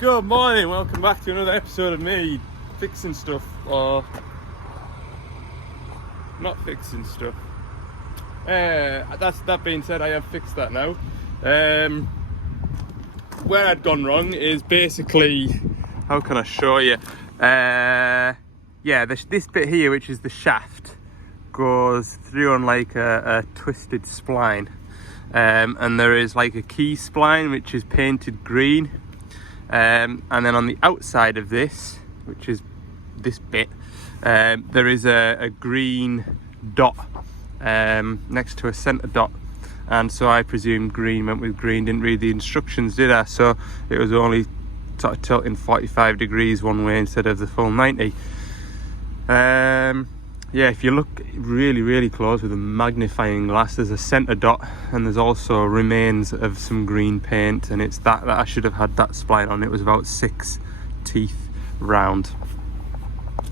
Good morning, welcome back to another episode of me fixing stuff, or not fixing stuff. That being said, I have fixed that now. Where I'd gone wrong is basically, how can I show you? This bit here, which is the shaft, goes through on like a twisted spline, and there is like a key spline which is painted green, and then on the outside of this, which is this bit, there is a green dot next to a center dot, and so I presume green went with green. Didn't read the instructions, did I? So it was only sort of tilting 45 degrees one way instead of the full 90. Yeah, if you look really close with a magnifying glass, there's a center dot, and there's also remains of some green paint, and it's that I should have had that spline on. It was about 6 teeth round.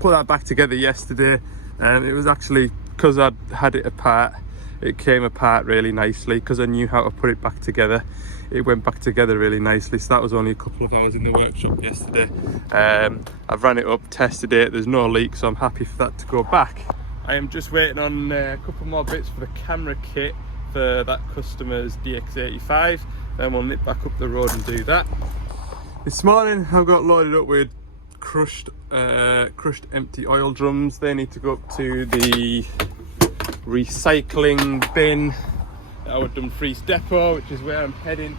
Put that back together yesterday, and it was actually, because I'd had it apart, it came apart really nicely. Because I knew how to put it back together, it went back together really nicely. So that was only a couple of hours in the workshop yesterday. I've ran it up, tested it, there's no leak, so I'm happy for that to go back. I am just waiting on a couple more bits for the camera kit for that customer's DX85, then we'll nip back up the road and do that. This morning I've got loaded up with crushed empty oil drums. They need to go up to the recycling bin at our Dumfree depot, which is where I'm heading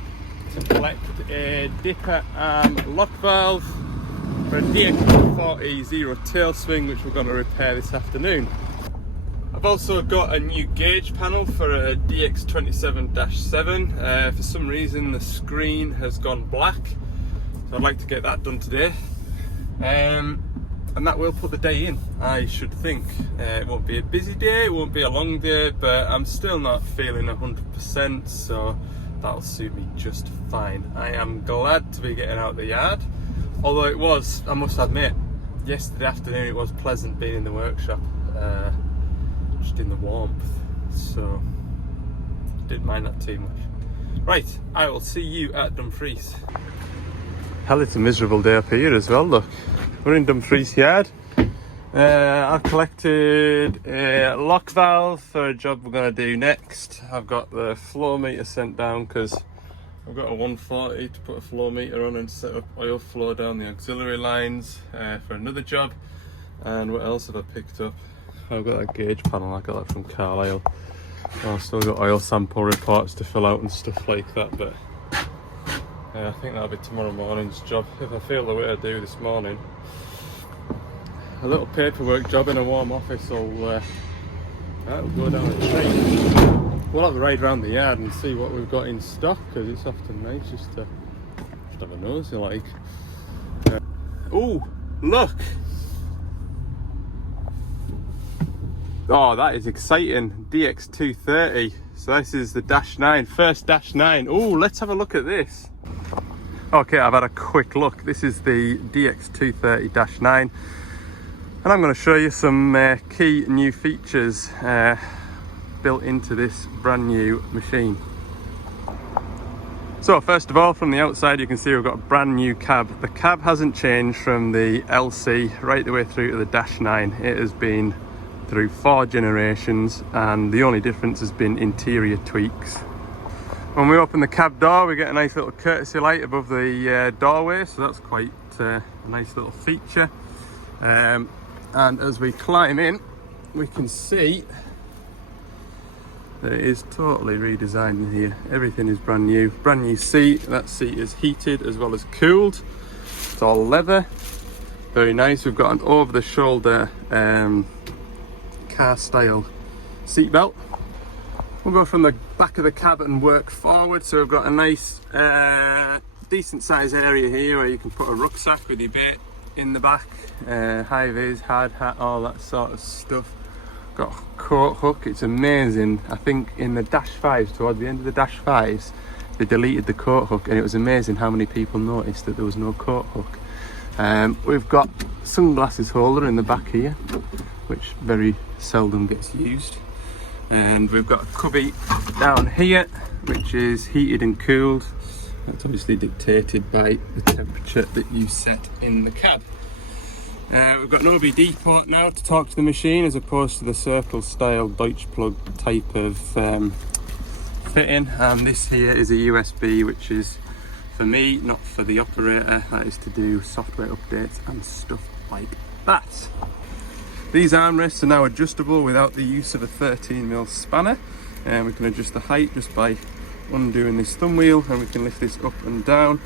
to collect a dipper and lock valve for a DX230 tail swing, which we're going to repair this afternoon. I've also got a new gauge panel for a DX27-7. For some reason the screen has gone black, so I'd like to get that done today. And that will put the day in, I should think. It won't be a busy day, it won't be a long day, but I'm still not feeling 100%, so that'll suit me just fine. I am glad to be getting out of the yard, although it was, I must admit, yesterday afternoon it was pleasant being in the workshop, just in the warmth, so didn't mind that too much. Right, I will see you at Dumfree's. Hell, it's a miserable day up here as well, look. We're in Dumfree's yard. I've collected a lock valve for a job we're going to do next. I've got the flow meter sent down because I've got a 140 to put a flow meter on and set up oil flow down the auxiliary lines for another job. And what else have I picked up? I've got that gauge panel, I got that from Carlisle. I've still got oil sample reports to fill out and stuff like that, but I think that'll be tomorrow morning's job if I feel the way I do this morning. A little paperwork job in a warm office will that'll go down the train. We'll have a ride around the yard and see what we've got in stock, because it's often nice just to have a nosy like. Oh, look! Oh, that is exciting. DX230. So this is the -9, first -9. Oh, let's have a look at this. Okay, I've had a quick look. This is the DX230-9, and I'm going to show you some key new features built into this brand new machine. So first of all, from the outside you can see we've got a brand new cab. The cab hasn't changed from the LC right the way through to the -9. It has been through 4 generations, and the only difference has been interior tweaks. When we open the cab door, we get a nice little courtesy light above the doorway, so that's quite a nice little feature. And as we climb in, we can see that it is totally redesigned in here. Everything is brand new. Brand new seat. That seat is heated as well as cooled. It's all leather. Very nice. We've got an over-the-shoulder car style seat belt. We'll go from the back of the cab and work forward. So we've got a nice decent size area here where you can put a rucksack with your bait in the back, high vis, hard hat, all that sort of stuff. Got a coat hook. It's amazing. I think in the -5s, towards the end of the -5s, they deleted the coat hook, and it was amazing how many people noticed that there was no coat hook. We've got sunglasses holder in the back here, which very seldom gets used. And we've got a cubby down here, which is heated and cooled. That's obviously dictated by the temperature that you set in the cab. We've got an OBD port now to talk to the machine, as opposed to the circle style Deutsch plug type of fitting. And this here is a USB, which is for me, not for the operator. That is to do software updates and stuff like that. These armrests are now adjustable without the use of a 13mm spanner, and we can adjust the height just by undoing this thumb wheel, and we can lift this up and down.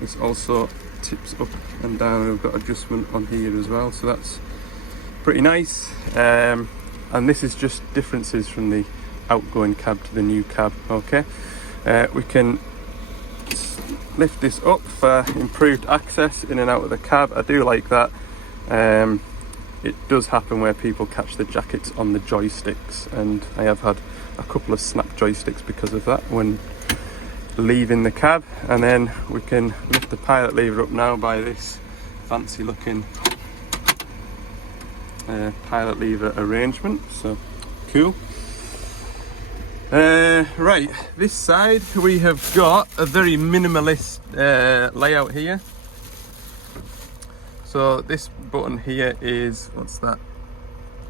This also tips up and down, and we've got adjustment on here as well, so that's pretty nice. And this is just differences from the outgoing cab to the new cab. Okay, we can lift this up for improved access in and out of the cab. I do like that. It does happen where people catch the jackets on the joysticks, and I have had a couple of snap joysticks because of that when leaving the cab. And then we can lift the pilot lever up now by this fancy looking pilot lever arrangement, so cool. Right, this side we have got a very minimalist layout here. So this button here is, what's that,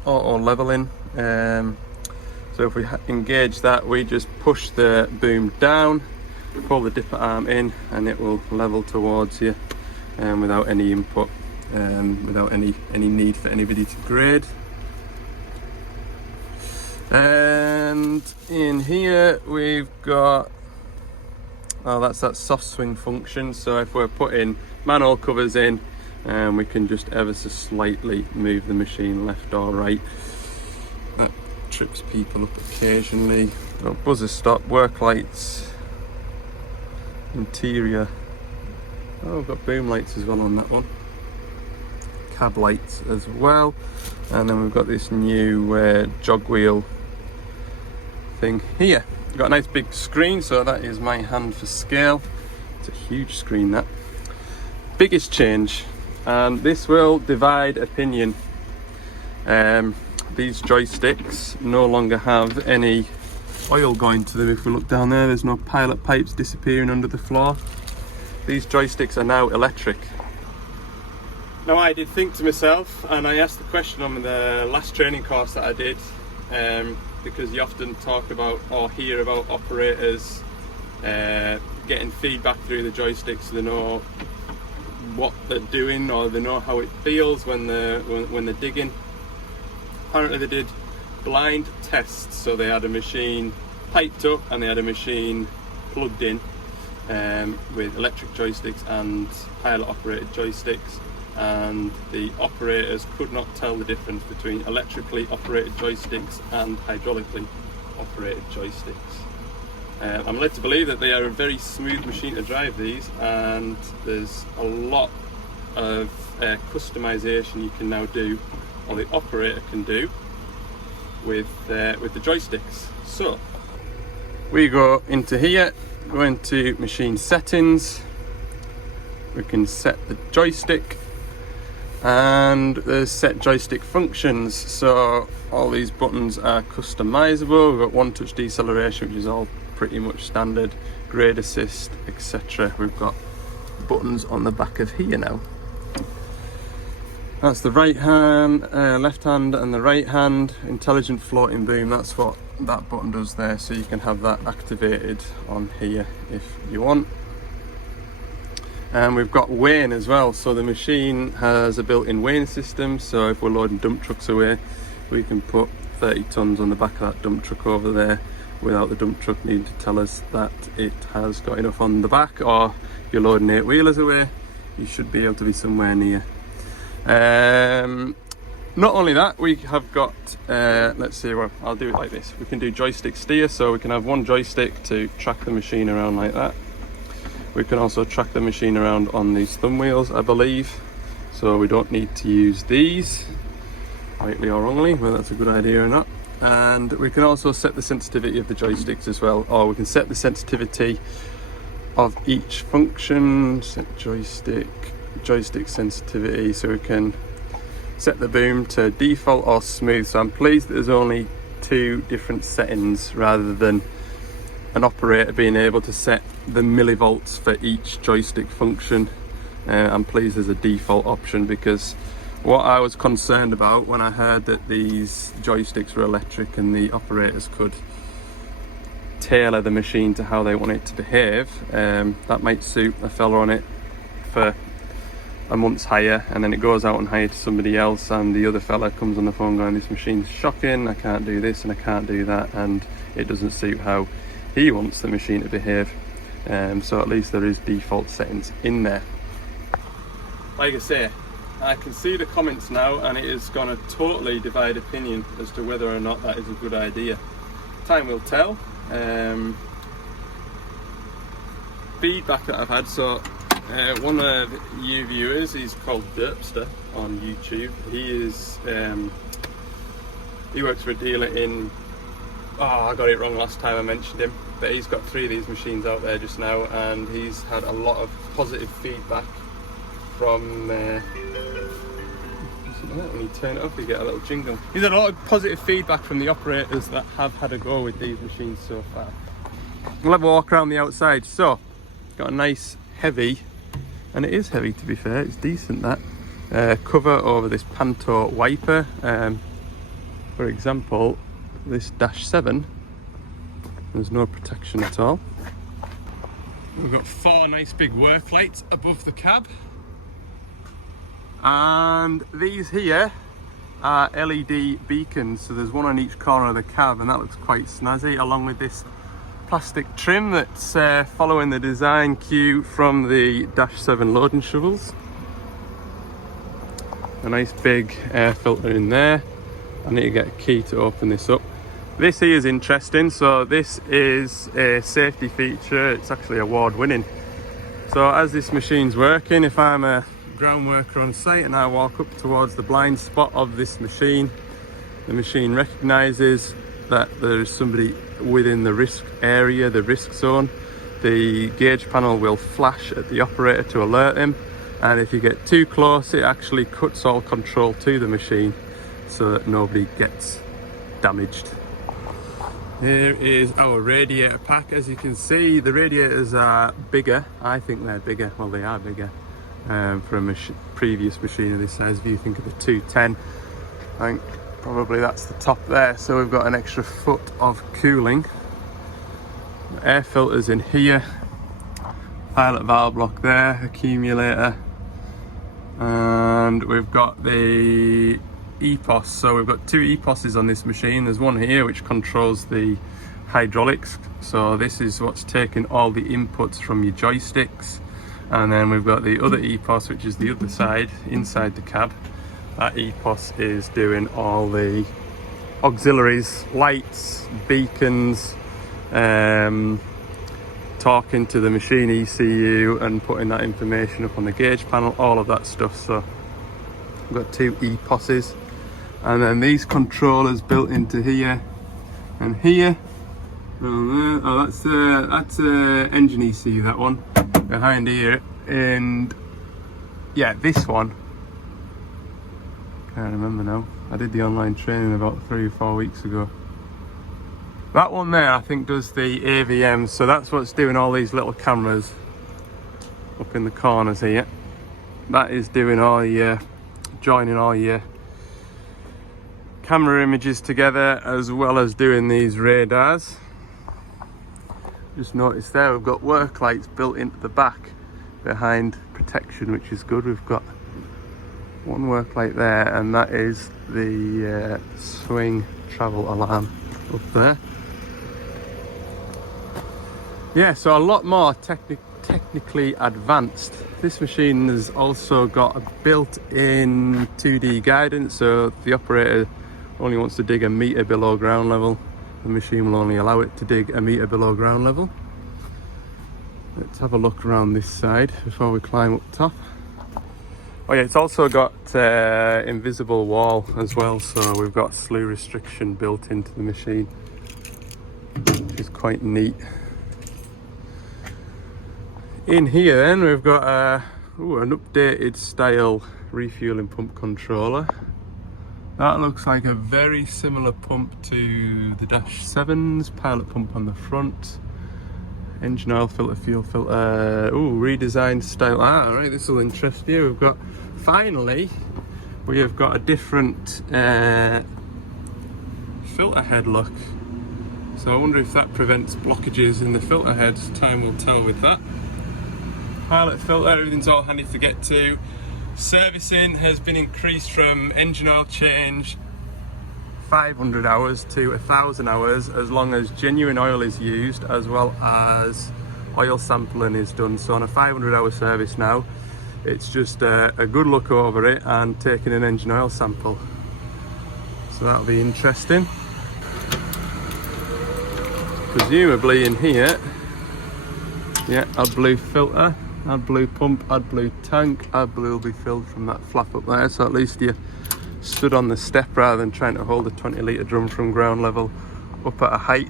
auto leveling. So if we engage that, we just push the boom down, pull the dipper arm in, and it will level towards you without any input, without any need for anybody to grade. And in here we've got, oh, that's that soft swing function. So if we're putting manhole covers in, we can just ever so slightly move the machine left or right. That trips people up occasionally. Oh, buzzer stop, work lights, interior. Oh, we've got boom lights as well on that one. Cab lights as well. And then we've got this new jog wheel thing here. We've got a nice big screen, so that is my hand for scale. It's a huge screen, that. Biggest change, and this will divide opinion. These joysticks no longer have any oil going to them. If we look down there, there's no pilot pipes disappearing under the floor. These joysticks are now electric. Now, I did think to myself, and I asked the question on the last training course that I did, because you often talk about or hear about operators getting feedback through the joysticks, so they know what they're doing or they know how it feels when they're digging. Apparently they did blind tests, so they had a machine piped up and they had a machine plugged in with electric joysticks and pilot operated joysticks, and the operators could not tell the difference between electrically operated joysticks and hydraulically operated joysticks. I'm led to believe that they are a very smooth machine to drive these, and there's a lot of customization you can now do, or the operator can do, with the joysticks. So we go into here, go into machine settings, we can set the joystick, and there's set joystick functions. So all these buttons are customizable. We've got one touch deceleration, which is all pretty much standard, grade assist, etc. We've got buttons on the back of here now. That's the right hand, left hand and the right hand. Intelligent floating boom, that's what that button does there, so you can have that activated on here if you want. And we've got weighing as well, so the machine has a built-in weighing system, so if we're loading dump trucks away, we can put 30 tons on the back of that dump truck over there without the dump truck needing to tell us that it has got enough on the back. Or if you're loading 8-wheelers away, you should be able to be somewhere near. Not only that, we have got, let's see, well, I'll do it like this. We can do joystick steer, so we can have one joystick to track the machine around like that. We can also track the machine around on these thumb wheels, I believe, so we don't need to use these, rightly or wrongly, whether that's a good idea or not. And we can also set the sensitivity of the joysticks as well, or we can set the sensitivity of each function. Set joystick sensitivity, so we can set the boom to default or smooth. So I'm pleased that there's only 2 different settings rather than an operator being able to set the millivolts for each joystick function. I'm pleased there's a default option, because what I was concerned about when I heard that these joysticks were electric and the operators could tailor the machine to how they want it to behave, that might suit a fella on it for a month's hire, and then it goes out and hire to somebody else, and the other fella comes on the phone going, this machine's shocking, I can't do this and I can't do that, and it doesn't suit how he wants the machine to behave. So at least there is default settings in there. Like I say, I can see the comments now, and it is going to totally divide opinion as to whether or not that is a good idea. Time will tell. Feedback that I've had, so one of you viewers, he's called Derpster on YouTube. He works for a dealer in, I got it wrong last time I mentioned him, but he's got 3 of these machines out there just now, and he's had a lot of positive feedback from when you turn it off you get a little jingle. He's had a lot of positive feedback from the operators that have had a go with these machines so far. We'll have a walk around the outside. So got a nice heavy, and it is heavy to be fair, it's decent, that cover over this Panto wiper. For example, this Dash 7, there's no protection at all. We've got 4 nice big work lights above the cab, and these here are LED beacons, so there's one on each corner of the cab, and that looks quite snazzy, along with this plastic trim that's following the design cue from the Dash 7 loading shovels. A nice big air filter in there. I need to get a key to open this up. This here is interesting, so this is a safety feature, it's actually award winning. So as this machine's working, if I'm a ground worker on site and I walk up towards the blind spot of this machine, the machine recognises that there's somebody within the risk area, the risk zone. The gauge panel will flash at the operator to alert him, and if you get too close it actually cuts all control to the machine so that nobody gets damaged. Here is our radiator pack. As you can see, the radiators are bigger. I think they're bigger, well they are bigger for a previous machine of this size. If you think of the 210, I think probably that's the top there, so we've got an extra foot of cooling. Air filters in here, pilot valve block there, accumulator, and we've got the EPOS. So we've got 2 EPOSes on this machine. There's one here which controls the hydraulics, so this is what's taking all the inputs from your joysticks, and then we've got the other EPOS which is the other side inside the cab. That EPOS is doing all the auxiliaries, lights, beacons, talking to the machine ECU and putting that information up on the gauge panel, all of that stuff. So we've got 2 EPOSes, and then these controllers built into here and here. Oh, that's engine ECU, that one behind here, and yeah, this one, can't remember now. I did the online training about 3 or 4 weeks ago. That one there I think does the AVMs, so that's what's doing all these little cameras up in the corners here. That is doing all your, joining all your camera images together, as well as doing these radars. Just noticed there we've got work lights built into the back behind protection, which is good. We've got 1 work light there, and that is the swing travel alarm up there. Yeah, so a lot more technically advanced. This machine has also got a built-in 2D guidance, so if the operator only wants to dig a metre below ground level, the machine will only allow it to dig a metre below ground level. Let's have a look around this side before we climb up top. Oh yeah, it's also got invisible wall as well, so we've got slew restriction built into the machine, which is quite neat. In here then we've got an updated style refueling pump controller. That looks like a very similar pump to the Dash 7's pilot pump on the front. engine oil filter, fuel filter, redesigned style. Right, this will interest you. We've got, finally, we have got a different filter head look. So I wonder if that prevents blockages in the filter head. Time will tell with that. Pilot filter, everything's all handy to get to. Servicing has been increased from engine oil change 500 hours to 1,000 hours, as long as genuine oil is used, as well as oil sampling is done. So on a 500-hour service now, it's just a good look over it and taking an engine oil sample. So that'll be interesting. Presumably in here, yeah, AdBlue filter, AdBlue pump, AdBlue tank. AdBlue will be filled from that flap up there, so at least you stood on the step rather than trying to hold a 20-litre drum from ground level up at a height.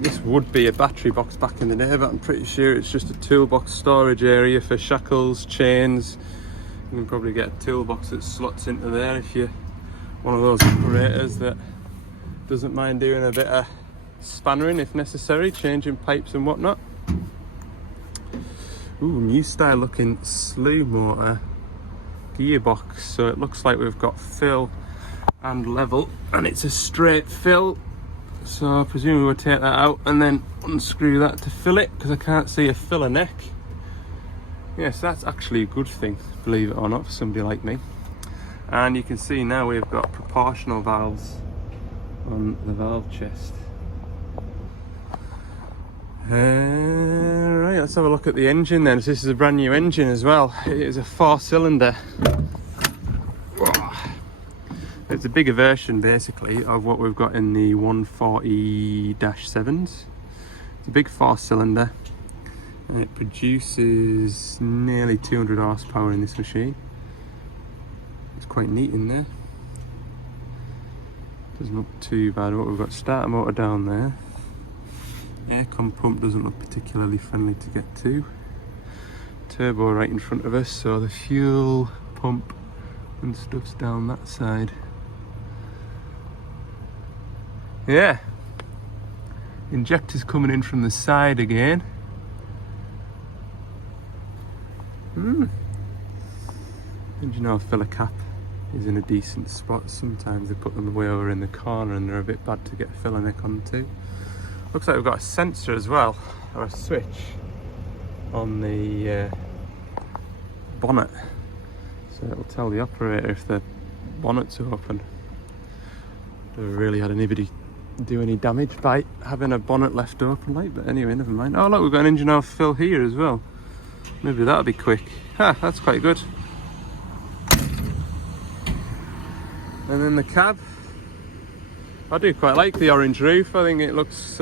This would be a battery box back in the day, but I'm pretty sure it's just a toolbox storage area for shackles, chains. You can probably get a toolbox that slots into there if you're one of those operators that doesn't mind doing a bit of spannering if necessary, changing pipes and whatnot. New style looking slew motor gearbox, so it looks like we've got fill and level, and it's a straight fill, so I presume we'll take that out and then unscrew that to fill it, because I can't see a filler neck. Yes, that's actually a good thing, believe it or not, for somebody like me. And you can see now we've got proportional valves on the valve chest. Right, let's have a look at the engine then. So this is a brand new engine as well. It is a 4-cylinder. It's a bigger version basically of what we've got in the 140-7s. It's a big 4-cylinder and it produces nearly 200 horsepower in this machine. It's quite neat in there. Doesn't look too bad. What we've got, starter motor down there. Aircon pump doesn't look particularly friendly to get to. Turbo right in front of us, so the fuel pump and stuff's down that side. Yeah. Injectors coming in from the side again. Engine oil filler cap is in a decent spot. Sometimes they put them way over in the corner and they're a bit bad to get a filler neck onto. Looks like we've got a sensor as well, or a switch on the bonnet, so it'll tell the operator if the bonnet's open. Never really had anybody do any damage by having a bonnet left open, like, but anyway, never mind. Oh look, we've got an engine oil fill here as well. Maybe that'll be quick. That's quite good. And then the cab. I do quite like the orange roof. I think it looks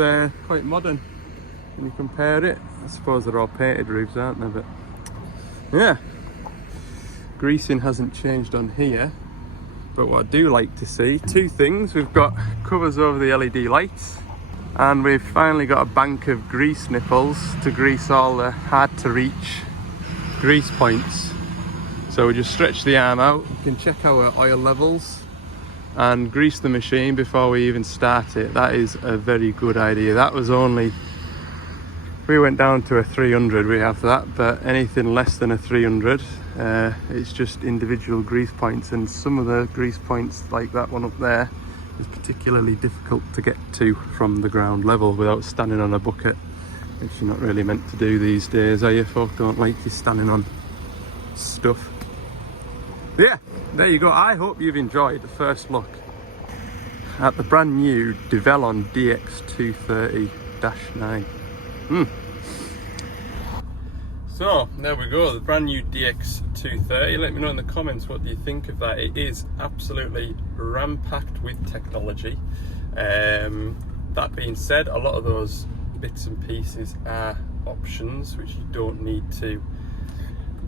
quite modern when you compare it. I suppose they're all painted roofs, aren't they? But yeah, greasing hasn't changed on here. But what I do like to see, two things. We've got covers over the LED lights, and we've finally got a bank of grease nipples to grease all the hard to reach grease points. So we just stretch the arm out, we can check our oil levels and grease the machine before we even start it. That is a very good idea. That was only, we went down to a 300, we have that, but anything less than a 300, it's just individual grease points, and some of the grease points, like that one up there, is particularly difficult to get to from the ground level without standing on a bucket, which you're not really meant to do these days, are you? Folk don't like you standing on stuff. Yeah, there you go. I hope you've enjoyed the first look at the brand new Devellon DX230-9. So there we go, the brand new DX230. Let me know in the comments, what do you think of that? It is absolutely ram-packed with technology. That being said, a lot of those bits and pieces are options which you don't need to,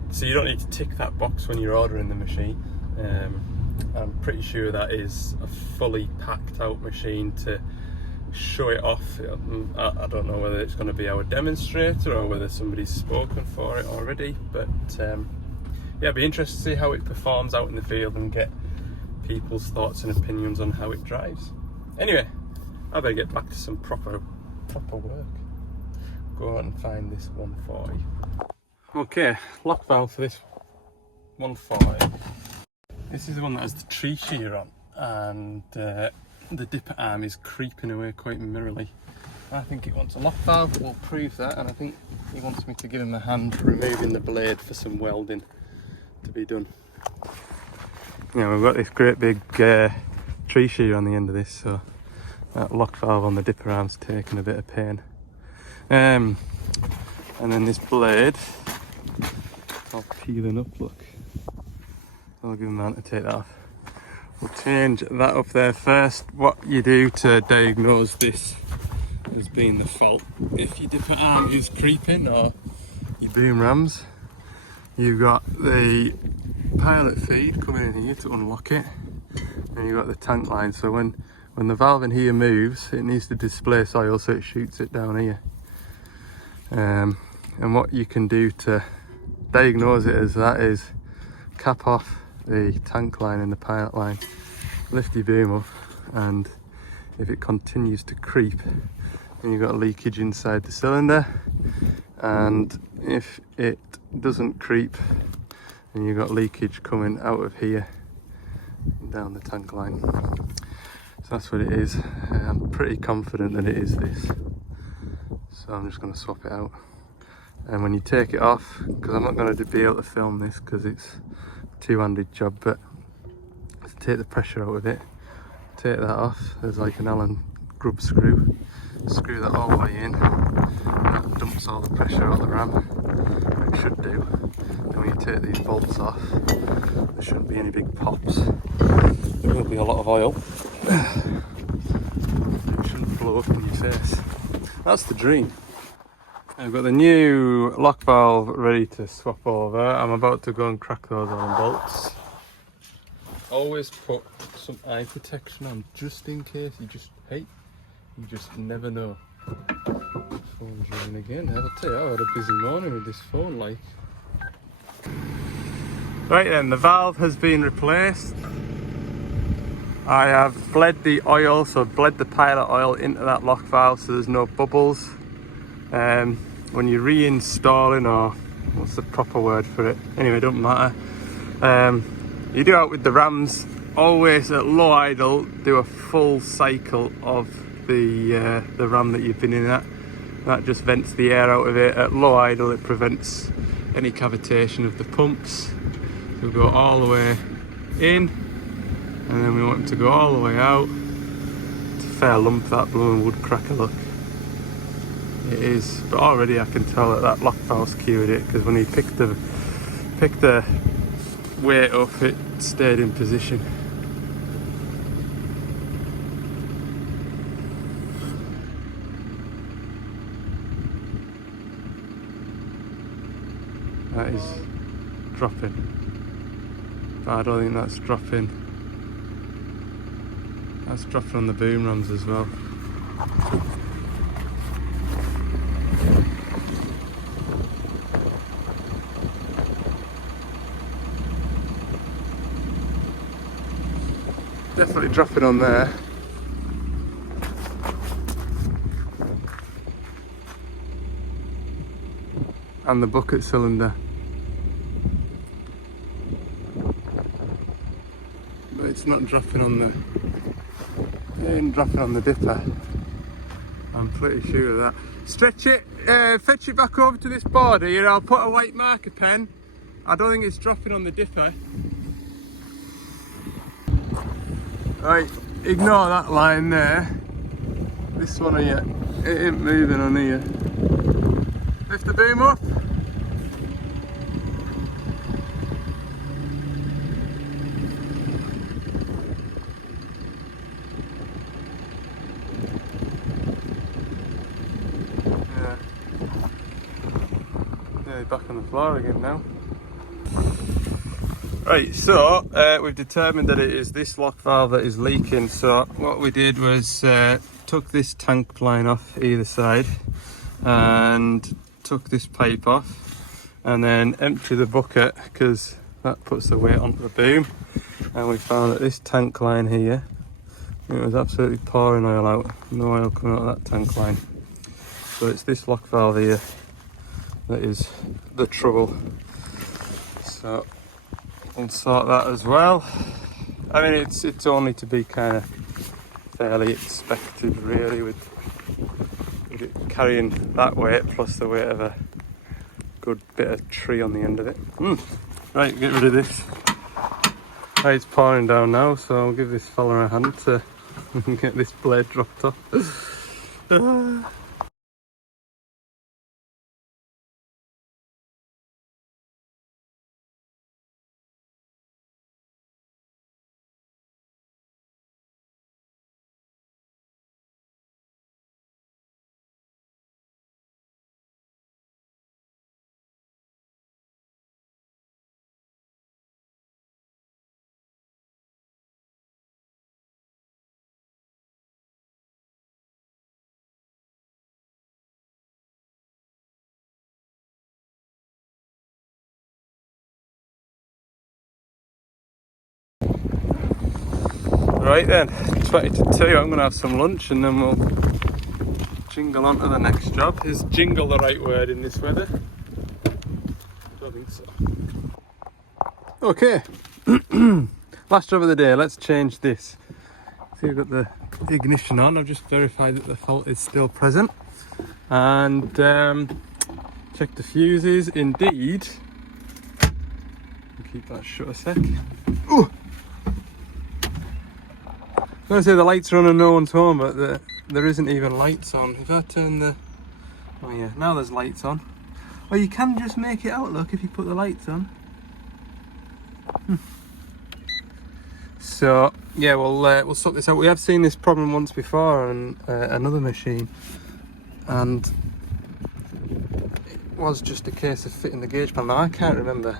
so you don't need to tick that box when you're ordering the machine. I'm pretty sure that is a fully packed out machine to show it off. I don't know whether it's going to be our demonstrator or whether somebody's spoken for it already, but yeah, it'd be interesting to see how it performs out in the field and get people's thoughts and opinions on how it drives. Anyway, I better get back to some proper work. go and find this 140. Okay, lock valve for this 140. This is the one that has the tree shear on, and the dipper arm is creeping away quite merrily. I think it wants a lock valve, we'll prove that, and I think he wants me to give him a hand removing the blade for some welding to be done. Yeah, we've got this great big tree shear on the end of this, so that lock valve on the dipper arm's taking a bit of pain. And then this blade, all peeling up, look. I'll give him a hand to take that off. We'll change that up there first. What you do to diagnose this as being the fault, if your dipper arm is creeping or your boom rams, you've got the pilot feed coming in here to unlock it, and you've got the tank line, so when the valve in here moves, it needs to displace oil so it shoots it down here. And what you can do to diagnose it as that is cap off the tank line and the pilot line, lift your boom up, and if it continues to creep, then you've got leakage inside the cylinder, and if it doesn't creep, then you've got leakage coming out of here down the tank line. So that's what it is. I'm pretty confident that it is this, so I'm just going to swap it out. And when you take it off, because I'm not going to be able to film this because it's a two-handed job, but to take the pressure out of it, take that off, there's like an Allen grub screw, screw that all the way in, and that dumps all the pressure out of the ram, it should do. And when you take these bolts off, there shouldn't be any big pops. There will be a lot of oil. It shouldn't blow up in your face. That's the dream. I've got the new lock valve ready to swap over. I'm about to go and crack those on bolts. Always put some eye protection on, just in case. You just never know. Phone's ringing again. I'll tell you, I had a busy morning with this phone, like. Right then, the valve has been replaced. I have bled the oil, so bled the pilot oil into that lock valve so there's no bubbles. When you're reinstalling, or what's the proper word for it? Anyway, it don't matter. You do it with the rams, always at low idle, do a full cycle of the ram that you've been in at. That just vents the air out of it. At low idle, it prevents any cavitation of the pumps. So we'll go all the way in, and then we want it to go all the way out. It's a fair lump, that blooming wood cracker, look. It is, but already I can tell that lock valve's cured it, because when he picked the weight up, it stayed in position. That is dropping, but I don't think that's dropping. That's dropping on the boom rams as well. Definitely dropping on there. And the bucket cylinder. But it's not dropping on the... It ain't dropping on the dipper. I'm pretty sure of that. Stretch it, fetch it back over to this board here. I'll put a white marker pen. I don't think it's dropping on the dipper. Right, ignore that line there. This one here, it ain't moving on here. Lift the boom up. Yeah, back on the floor again now. Right, so we've determined that it is this lock valve that is leaking. So what we did was took this tank line off either side and took this pipe off, and then empty the bucket because that puts the weight onto the boom. And we found that this tank line here, it was absolutely pouring oil out, no oil coming out of that tank line. So it's this lock valve here that is the trouble. So we'll sort that as well. I mean, it's only to be kind of fairly expected, really, with it carrying that weight plus the weight of a good bit of tree on the end of it. Right, get rid of this. Right, it's pouring down now, so I'll give this fella a hand to get this blade dropped off. Right then, 20 to 2, I'm going to have some lunch and then we'll jingle on to the next job. Is jingle the right word in this weather? Don't think so. Okay, last job of the day, let's change this. See, we've got the ignition on. I've just verified that the fault is still present and check the fuses. Indeed, keep that shut a sec. Ooh. I was going to say the lights are on and no one's home, but there isn't even lights on. If I turn the... oh yeah, now there's lights on. Well, you can just make it out, look, if you put the lights on. So, yeah, we'll sort this out. We have seen this problem once before on another machine. And it was just a case of fitting the gauge panel. Now, I can't remember.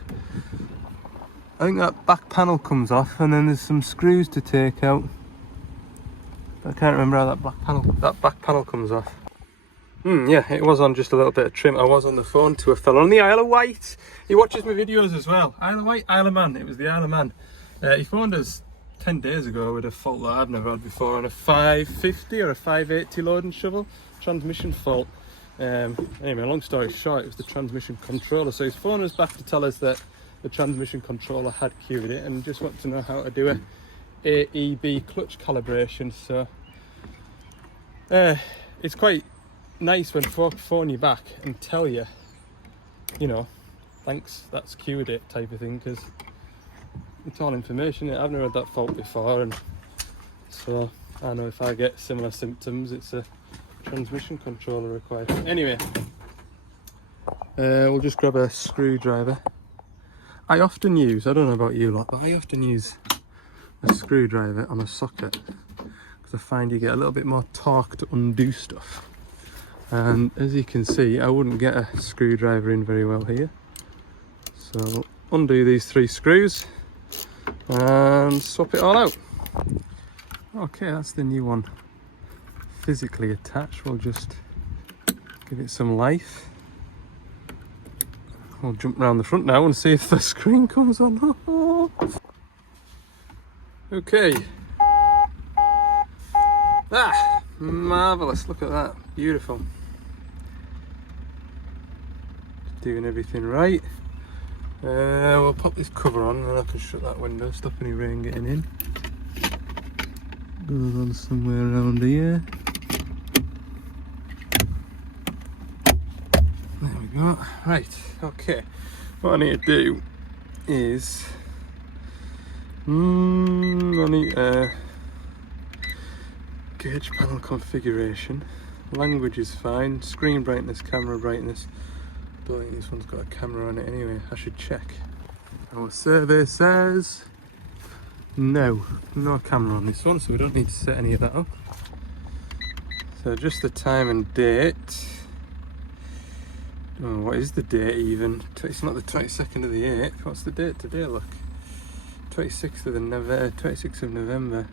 I think that back panel comes off and then there's some screws to take out. I can't remember how that back panel comes off. Yeah, it was on just a little bit of trim. I was on the phone to a fella on the Isle of Wight. He watches my videos as well. Isle of Wight, Isle of Man. It was the Isle of Man. He phoned us 10 days ago with a fault that I've never had before on a 550 or a 580 loading shovel. Transmission fault. Anyway, long story short, it was the transmission controller. So he's phoned us back to tell us that the transmission controller had cued it and just wanted to know how to do a AEB clutch calibration. So it's quite nice when folk phone you back and tell you, you know, thanks, that's cued it type of thing, because it's all information. I've never had that fault before, and so I know if I get similar symptoms, it's a transmission controller required. Anyway, we'll just grab a screwdriver. I often use, I don't know about you lot, but I often use a screwdriver on a socket because I find you get a little bit more torque to undo stuff. And as you can see, I wouldn't get a screwdriver in very well here. So undo these 3 screws and swap it all out. Okay, that's the new one physically attached. We'll just give it some life. I'll jump around the front now and see if the screen comes on. Okay. Ah, marvellous, look at that, beautiful. Doing everything right. We'll pop this cover on and then I can shut that window, stop any rain getting in. Goes on somewhere around here. There we go. Right, okay. What I need to do is I need gauge panel configuration. Language is fine. Screen brightness, camera brightness. Don't think this one's got a camera on it anyway. I should check. Our survey says no camera on this one, so we don't need to set any of that up. So just the time and date. Oh, what is the date even? It's not the 22nd of the 8th. What's the date today? Look, 26th of November.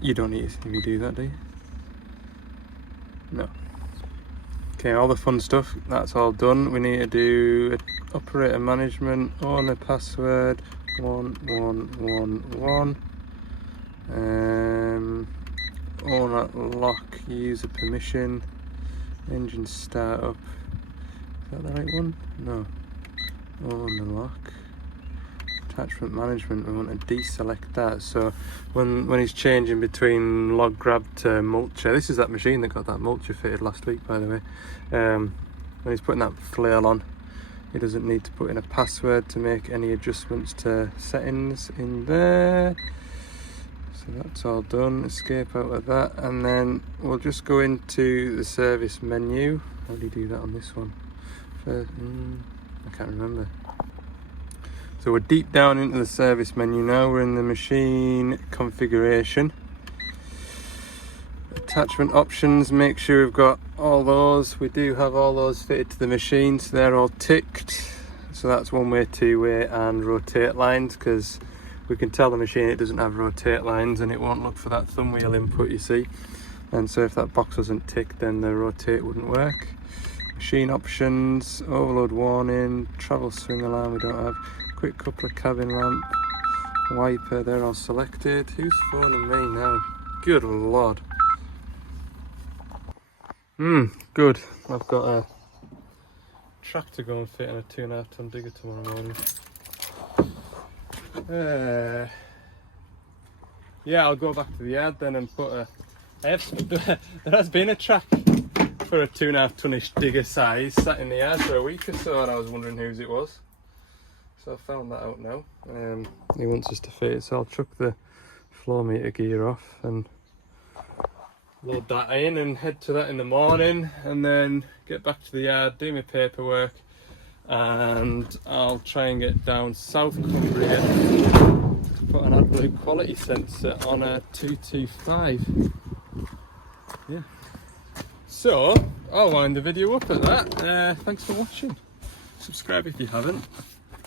You don't need to see me do that, do you? No. Okay, all the fun stuff, that's all done. We need to do operator management, owner password, 1111. own that lock, user permission, engine startup. Is that the right one? No. Own the lock. Attachment management, we want to deselect that. So when he's changing between log grab to mulcher, this is that machine that got that mulcher fitted last week, by the way. When he's putting that flail on, he doesn't need to put in a password to make any adjustments to settings in there. So that's all done. Escape out of that, and then we'll just go into the service menu. How do you do that on this one? First, I can't remember. So we're deep down into the service menu now. We're in the machine configuration. Attachment options, make sure we've got all those. We do have all those fitted to the machine, so they're all ticked. So that's one way, two way, and rotate lines, because we can tell the machine it doesn't have rotate lines and it won't look for that thumb wheel input, you see. And so if that box wasn't ticked, then the rotate wouldn't work. Machine options, overload warning, travel swing alarm we don't have, quick coupler cabin lamp, wiper, they're all selected. Who's phoning me now? Good lord. Good. I've got a tractor going fit on a 2.5 ton digger tomorrow morning. Yeah, I'll go back to the yard then and put a... there has been a track for a 2.5 tonish digger size sat in the yard for a week or so, and I was wondering whose it was. So I found that out now. He wants us to fit it, so I'll chuck the floor meter gear off and load that in and head to that in the morning, and then get back to the yard, do my paperwork, and I'll try and get down South Cumbria to put an AdBlue quality sensor on a 225. Yeah. So I'll wind the video up at that. Thanks for watching. Subscribe if you haven't.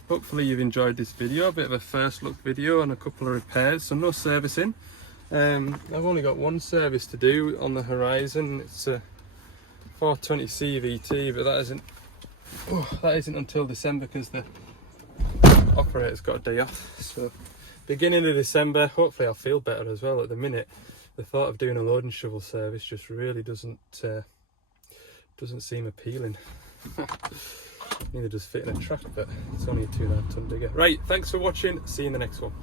Hopefully you've enjoyed this video, a bit of a first look video and a couple of repairs, so no servicing. I've only got one service to do on the horizon. It's a 420 CVT, but that isn't until December because the operator's got a day off. So beginning of December, hopefully I'll feel better as well. At the minute, the thought of doing a load and shovel service just really doesn't seem appealing. Neither does fitting a track, but it's only a 2.5 ton digger. Right, thanks for watching. See you in the next one.